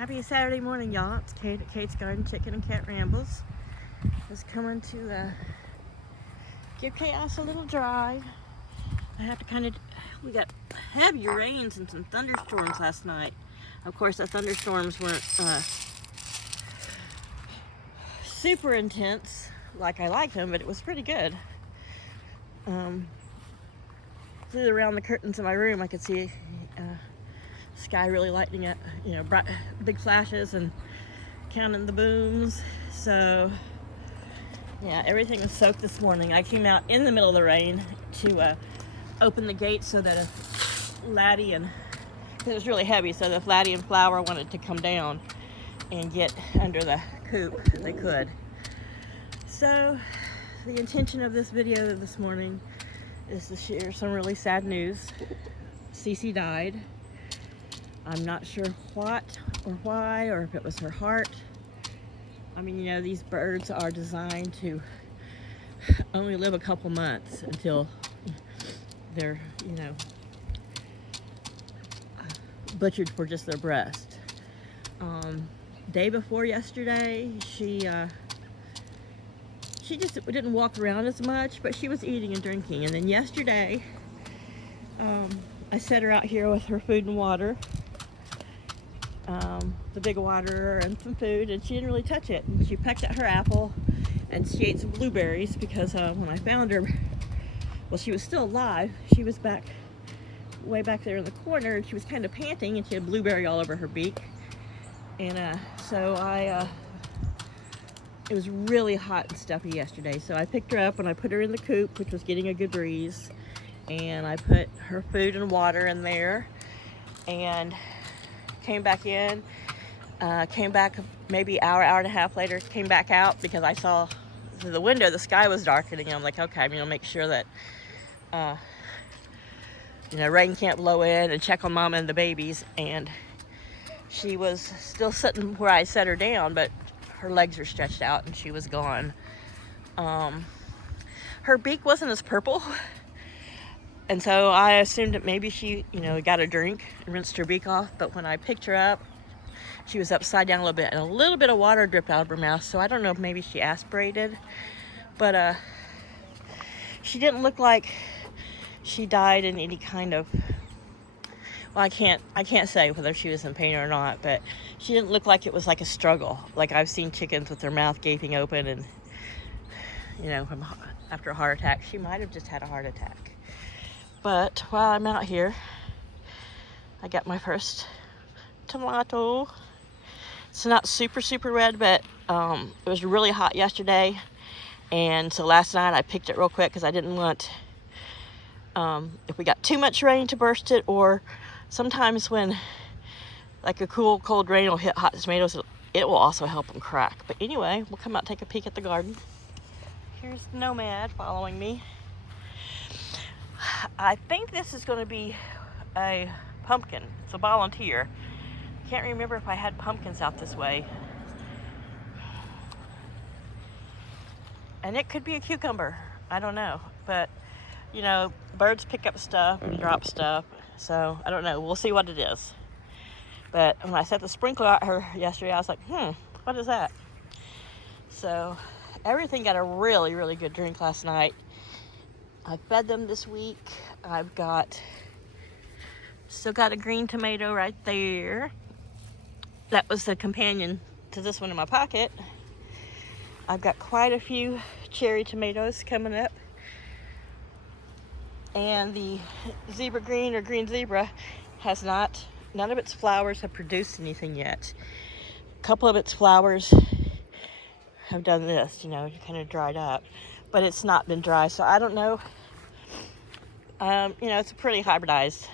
Happy Saturday morning, y'all. It's Kate at Kate's Garden Chicken and Cat Rambles. Just coming to give Chaos a little drive. I have to we got heavy rains and some thunderstorms last night. Of course, the thunderstorms weren't super intense like I like them, but it was pretty good. Around the curtains of my room, I could see sky really lightening up, bright, big flashes, and counting the booms. So yeah, everything was soaked this morning. I came out in the middle of the rain to open the gate so that if Laddie because it was really heavy, so that if Laddie and Flower wanted to come down and get under the coop, they could. So the intention of this video this morning is to share some really sad news. Cece died. I'm not sure what or why, or if it was her heart. I mean, these birds are designed to only live a couple months until they're, butchered for just their breast. Day before yesterday, she just didn't walk around as much, but she was eating and drinking. And then yesterday, I set her out here with her food and water. The big water and some food, and she didn't really touch it. And she pecked at her apple, and she ate some blueberries because when I found her, well, she was still alive. She was way back there in the corner, and she was kind of panting, and she had blueberry all over her beak. And so it was really hot and stuffy yesterday, so I picked her up and I put her in the coop, which was getting a good breeze, and I put her food and water in there, and came back in, came back maybe hour and a half later, came back out because I saw through the window the sky was darkening, and I'm like, okay, I'm gonna make sure that rain can't blow in, and check on Mama and the babies. And she was still sitting where I set her down, but her legs were stretched out and she was gone. Her beak wasn't as purple, and so I assumed that maybe she, got a drink and rinsed her beak off. But when I picked her up, she was upside down a little bit, and a little bit of water dripped out of her mouth. So I don't know if maybe she aspirated, but she didn't look like she died in any kind of, well, I can't say whether she was in pain or not, but she didn't look like it was like a struggle. Like I've seen chickens with their mouth gaping open, and after a heart attack. She might have just had a heart attack. But while I'm out here, I got my first tomato. It's not super red, but it was really hot yesterday, and so last night I picked it real quick because I didn't want, if we got too much rain, to burst it, or sometimes when like a cold rain will hit hot tomatoes, it will also help them crack. But anyway, we'll come out and take a peek at the garden. Here's Nomad following me. I think this is going to be a pumpkin. It's a volunteer. Can't remember if I had pumpkins out this way. And it could be a cucumber. I don't know. But, birds pick up stuff and drop stuff. So, I don't know. We'll see what it is. But when I set the sprinkler out her yesterday, I was like, what is that? So, everything got a really, really good drink last night. I fed them this week. I've still got a green tomato right there. That was the companion to this one in my pocket. I've got quite a few cherry tomatoes coming up. And the zebra green or green zebra none of its flowers have produced anything yet. A couple of its flowers have done this, kind of dried up, but it's not been dry, so I don't know. It's a pretty hybridized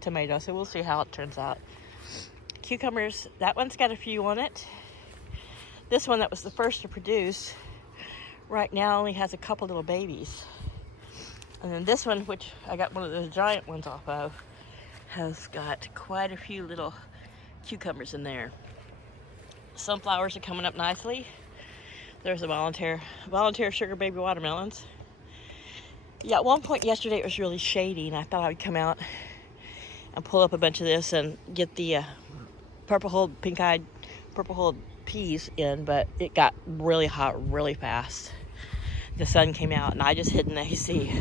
tomato, so we'll see how it turns out. Cucumbers, that one's got a few on it. This one that was the first to produce right now only has a couple little babies. And then this one, which I got one of those giant ones off of, has got quite a few little cucumbers in there. Sunflowers are coming up nicely. There's a volunteer sugar baby watermelons. Yeah, at one point yesterday it was really shady, and I thought I would come out and pull up a bunch of this and get the purple-hulled, pink-eyed, purple-hulled peas in, but it got really hot really fast. The sun came out and I just hid in the AC.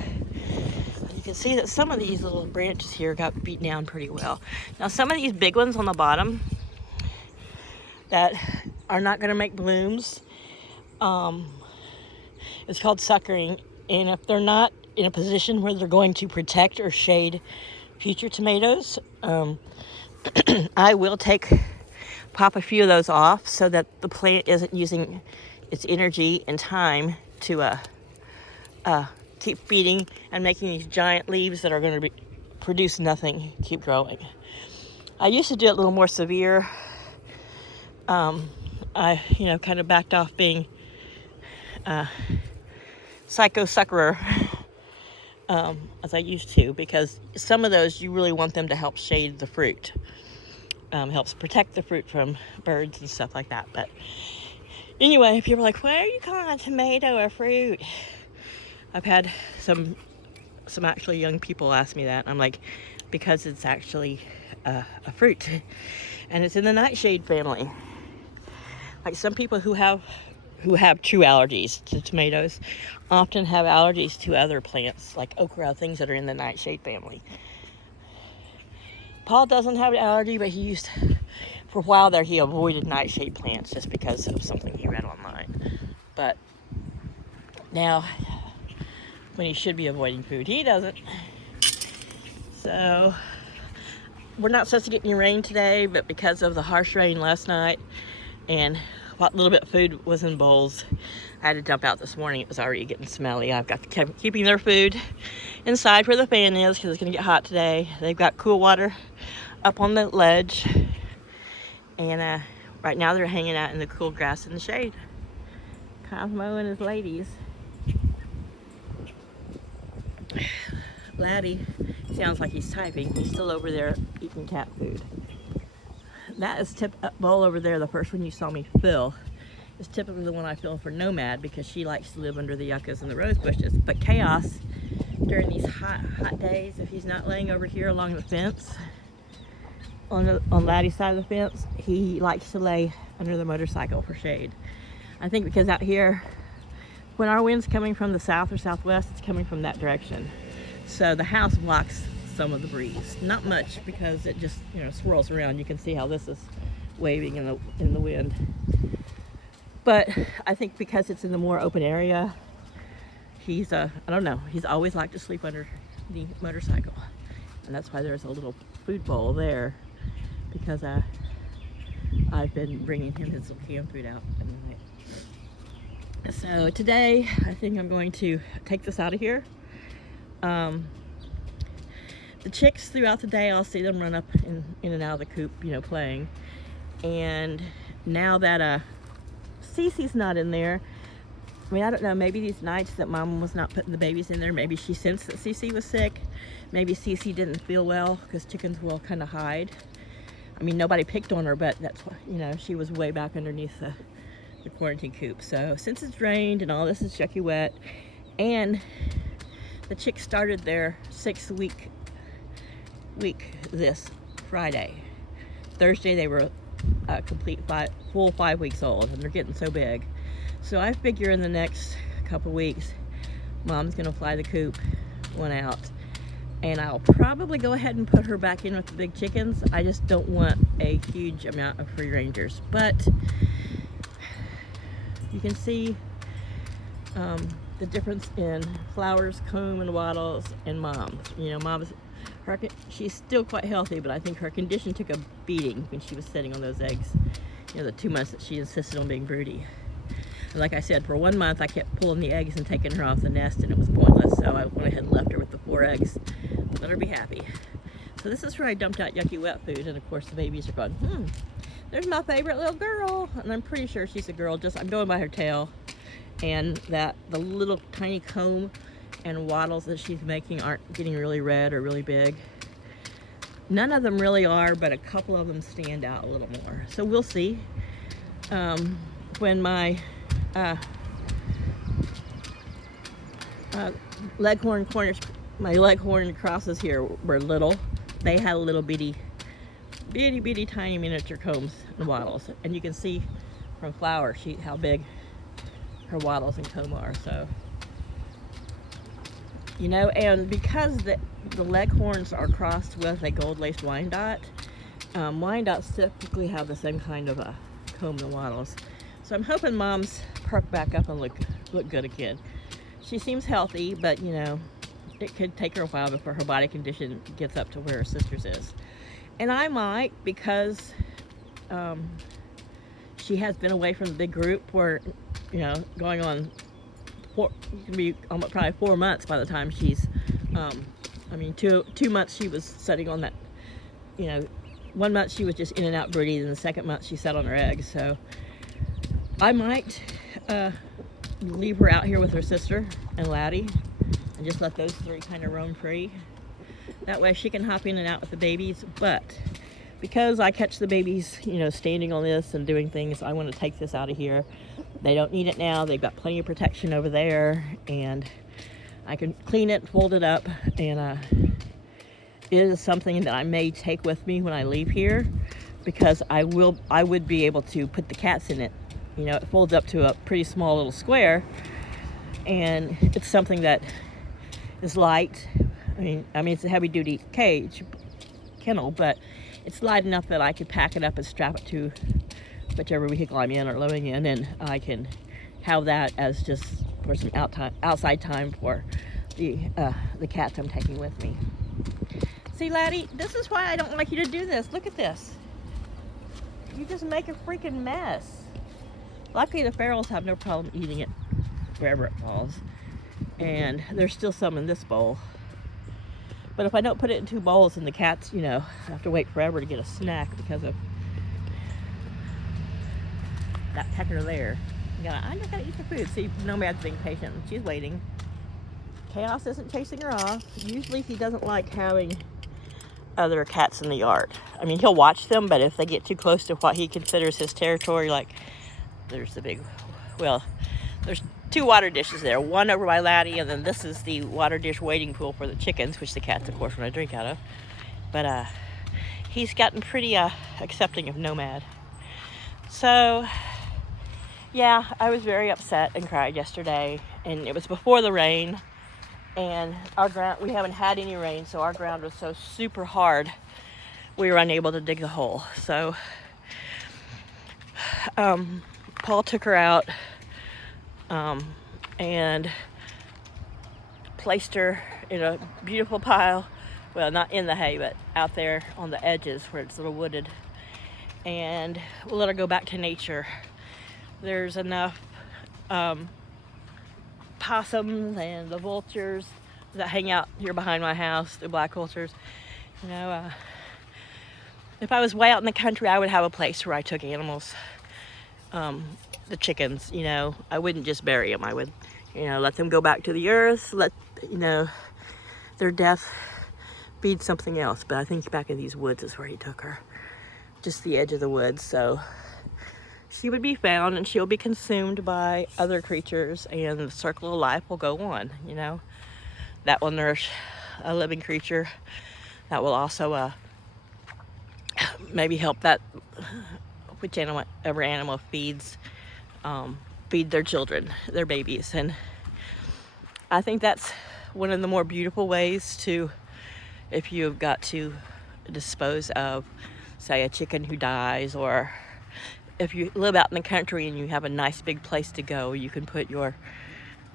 You can see that some of these little branches here got beat down pretty well. Now some of these big ones on the bottom that are not going to make blooms, it's called suckering, and if they're not in a position where they're going to protect or shade future tomatoes, I will pop a few of those off so that the plant isn't using its energy and time to keep feeding and making these giant leaves that are going to produce nothing, keep growing. I used to do it a little more severe. I, kind of backed off being psycho suckerer as I used to, because some of those you really want them to help shade the fruit. Helps protect the fruit from birds and stuff like that. But anyway, people are like, why are you calling a tomato a fruit? I've had some actually young people ask me that. I'm like, because it's actually a fruit, and it's in the nightshade family. Like some people who have true allergies to tomatoes often have allergies to other plants like okra, things that are in the nightshade family. Paul doesn't have an allergy, but for a while there, he avoided nightshade plants just because of something he read online. But now, when he should be avoiding food, he doesn't. So, we're not supposed to get any rain today, but because of the harsh rain last night and what little bit of food was in bowls, I had to dump out this morning. It was already getting smelly. I've got to keep keeping their food inside where the fan is because it's going to get hot today. They've got cool water up on the ledge, and right now they're hanging out in the cool grass in the shade. Cosmo and his ladies. Laddie sounds like he's typing. He's still over there eating cat food. That is bowl over there, the first one you saw me fill, is typically the one I fill for Nomad because she likes to live under the yuccas and the rose bushes. But Chaos, during these hot days, if he's not laying over here along the fence, on Laddie's side of the fence, he likes to lay under the motorcycle for shade. I think because out here, when our wind's coming from the south or southwest, it's coming from that direction. So the house blocks some of the breeze. Not much, because it just swirls around. You can see how this is waving in the wind. But I think because it's in the more open area, he's I don't know, he's always liked to sleep under the motorcycle. And that's why there's a little food bowl there, because I've been bringing him his little canned food out in the night. So today, I think I'm going to take this out of here. The chicks throughout the day, I'll see them run up in and out of the coop, playing. And now that Cece's not in there, I mean, I don't know, maybe these nights that Mama was not putting the babies in there, maybe she sensed that Cece was sick. Maybe Cece didn't feel well, because chickens will kind of hide. I mean, nobody picked on her, but that's why, she was way back underneath the quarantine coop. So since it's rained and all this is yucky wet, and the chicks started their 6th week this Friday. Thursday they were a complete full 5 weeks old, and they're getting so big. So I figure in the next couple weeks, Mom's gonna fly the coop one out, and I'll probably go ahead and put her back in with the big chickens. I just don't want a huge amount of free rangers, but you can see the difference in Flowers, Comb, and Waddles, and Mom's. Mom's, she's still quite healthy, but I think her condition took a beating when she was sitting on those eggs. The 2 months that she insisted on being broody. And like I said, for 1 month I kept pulling the eggs and taking her off the nest, and it was pointless. So I went ahead and left her with the 4 eggs. Let her be happy. So this is where I dumped out yucky wet food, and of course the babies are going, there's my favorite little girl. And I'm pretty sure she's a girl. I'm going by her tail. And that the little tiny comb and waddles that she's making aren't getting really red or really big. None of them really are, but a couple of them stand out a little more. So we'll see. When my leghorn crosses here were little, they had a little bitty bitty, bitty, tiny miniature combs and wattles. And you can see from Flower how big her wattles and comb are. So, you know, and because the Leghorns are crossed with a gold-laced Wyandotte, Wyandottes typically have the same kind of a comb and wattles. So I'm hoping Mom's perk back up and look good again. She seems healthy, but you know, it could take her a while before her body condition gets up to where her sister's is. And I might, because she has been away from the big group for, you know, going on it can be almost probably 4 months by the time she's, I mean, two months she was sitting on that, you know, 1 month she was just in and out brooding, and the second month she sat on her eggs. So I might leave her out here with her sister and Laddie and just let those three kind of roam free. That way she can hop in and out with the babies. But because I catch the babies, you know, standing on this and doing things, I want to take this out of here. They don't need it now. They've got plenty of protection over there, and I can clean it, fold it up, and it is something that I may take with me when I leave here, because I would be able to put the cats in it. You know, it folds up to a pretty small little square, and it's something that is light. I mean it's a heavy-duty kennel, but it's light enough that I could pack it up and strap it to whichever vehicle I'm in or living in, and I can have that as just for some outside time for the cats I'm taking with me. See, Laddie, this is why I don't like you to do this. Look at this. You just make a freaking mess. Luckily, the ferals have no problem eating it wherever it falls, and there's still some in this bowl. But if I don't put it in 2 bowls, and the cats, you know, have to wait forever to get a snack because of that pecker there. I just gotta eat the food. See, Nomad's being patient. She's waiting. Chaos isn't chasing her off. Usually he doesn't like having other cats in the yard. I mean, he'll watch them, but if they get too close to what he considers his territory, like there's there's 2 water dishes there. One over by Laddie, and then this is the water dish waiting pool for the chickens, which the cats, of course, want to drink out of. But he's gotten pretty accepting of Nomad. So yeah, I was very upset and cried yesterday, and it was before the rain, and our ground, we haven't had any rain, so our ground was so super hard we were unable to dig the hole. So Paul took her out and placed her in a beautiful pile, well, not in the hay, but out there on the edges where it's a little wooded, and we'll let her go back to nature. There's enough possums and the vultures that hang out here behind my house, the black vultures. You know, if I was way out in the country, I would have a place where I took animals. The chickens, you know, I wouldn't just bury them. I would, you know, let them go back to the earth, let, you know, their death feed something else. But I think back in these woods is where he took her, just the edge of the woods. So she would be found, and she'll be consumed by other creatures, and the circle of life will go on. You know, that will nourish a living creature. That will also maybe help that whichever animal feeds their children, their babies. And I think that's one of the more beautiful ways to, if you've got to dispose of, say, a chicken who dies, or if you live out in the country and you have a nice big place to go, you can put your,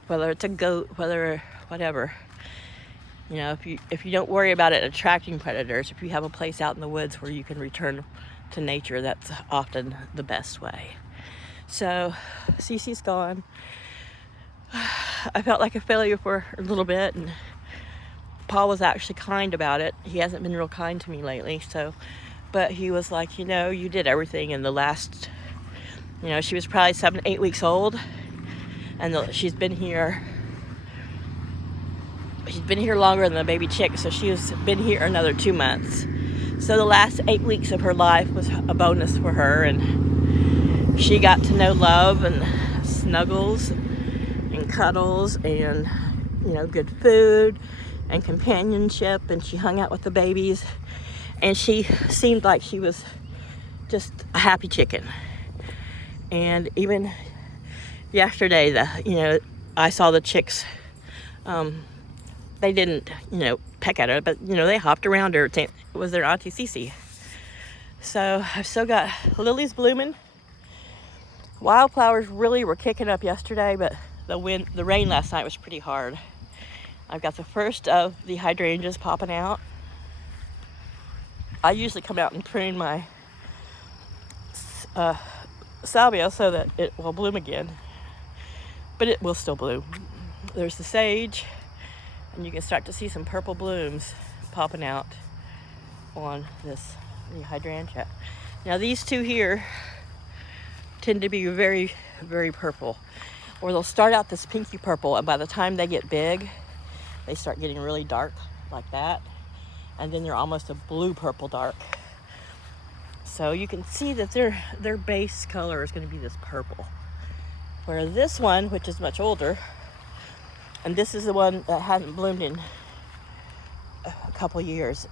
whether it's a goat, whatever, you know, if you don't worry about it attracting predators, if you have a place out in the woods where you can return to nature, that's often the best way. So Cece's gone. I felt like a failure for a little bit, and Paul was actually kind about it. He hasn't been real kind to me lately, so, but he was like, you know, you did everything in the last, you know, she was probably 7-8 weeks old, and she's been here longer than the baby chick, so she's been here another 2 months. So the last 8 weeks of her life was a bonus for her, and she got to know love and snuggles and cuddles and, you know, good food and companionship, and she hung out with the babies. and she seemed like she was just a happy chicken. And even yesterday, I saw the chicks. They didn't, peck at her, but they hopped around her. It was their Auntie Cece. So I've still got lilies blooming. Wildflowers really were kicking up yesterday, but the rain last night was pretty hard. I've got the first of the hydrangeas popping out. I usually come out and prune my salvia so that it will bloom again, but it will still bloom. There's the sage, and you can start to see some purple blooms popping out on the hydrangea. Now these two here tend to be very, very purple, or they'll start out this pinky purple, and by the time they get big, they start getting really dark like that, and then they're almost a blue purple dark. So you can see that their base color is going to be this purple. Where this one, which is much older, and this is the one that hadn't bloomed in a couple years,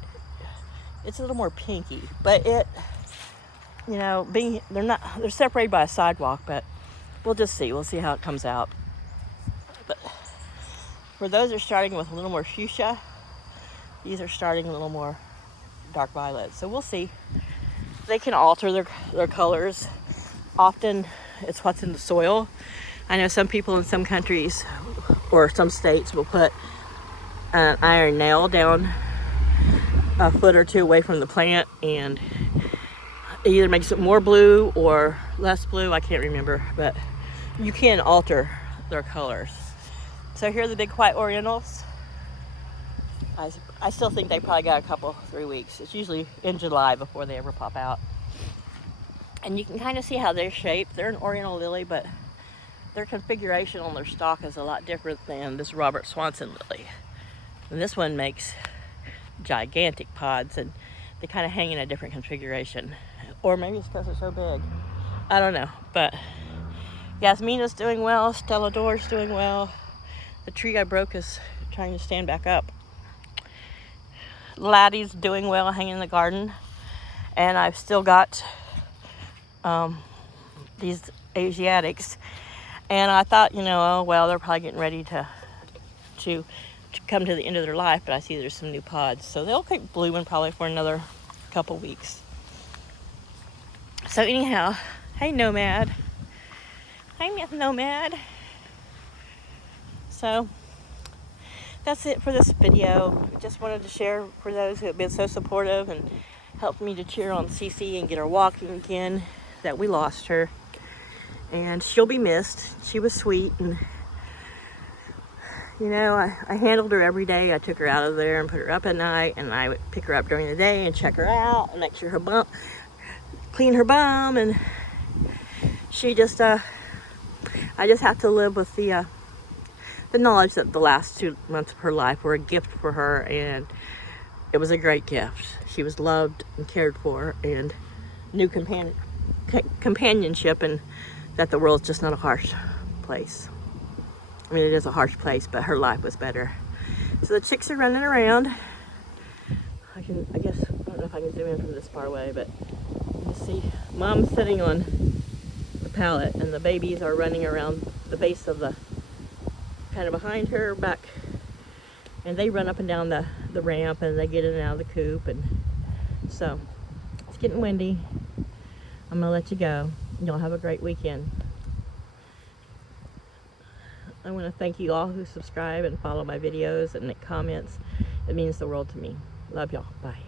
it's a little more pinky, but they're separated by a sidewalk, but we'll just see. We'll see how it comes out. But for those that are starting with a little more fuchsia, these are starting a little more dark violet. So we'll see. They can alter their colors. Often it's what's in the soil. I know some people in some countries or some states will put an iron nail down a foot or two away from the plant, and it either makes it more blue or less blue. I can't remember, but you can alter their colors. So here are the big white orientals. I still think they probably got 3 weeks. It's usually in July before they ever pop out. And you can kind of see how they're shaped. They're an oriental lily, but their configuration on their stalk is a lot different than this Robert Swanson lily. And this one makes gigantic pods, and they kind of hang in a different configuration. Or maybe it's because they're so big. I don't know. But Yasmina's doing well. Stella D'Or's doing well. The tree I broke is trying to stand back up. Laddie's doing well, hanging in the garden. And I've still got these Asiatics. And I thought, oh, well, they're probably getting ready to come to the end of their life, but I see there's some new pods. So they'll keep blooming probably for another couple weeks. So anyhow, hey Nomad. Hey Nomad. So that's it for this video. Just wanted to share for those who have been so supportive and helped me to cheer on Cece and get her walking again, that we lost her. And she'll be missed. She was sweet, and I handled her every day. I took her out of there and put her up at night, and I would pick her up during the day and check her out and make sure clean her bum, and she just I just have to live with the knowledge that the last 2 months of her life were a gift for her, and it was a great gift. She was loved and cared for, and new companionship, and that the world's just not a harsh place. I mean, it is a harsh place, but her life was better. So the chicks are running around. I don't know if I can zoom in from this far away, but you see Mom's sitting on the pallet, and the babies are running around the base of the, kind of behind her, back, and they run up and down the ramp, and they get in and out of the coop. And so it's getting windy. I'm gonna let you go. Y'all have a great weekend. I want to thank you all who subscribe and follow my videos and make comments. It means the world to me. Love y'all. Bye.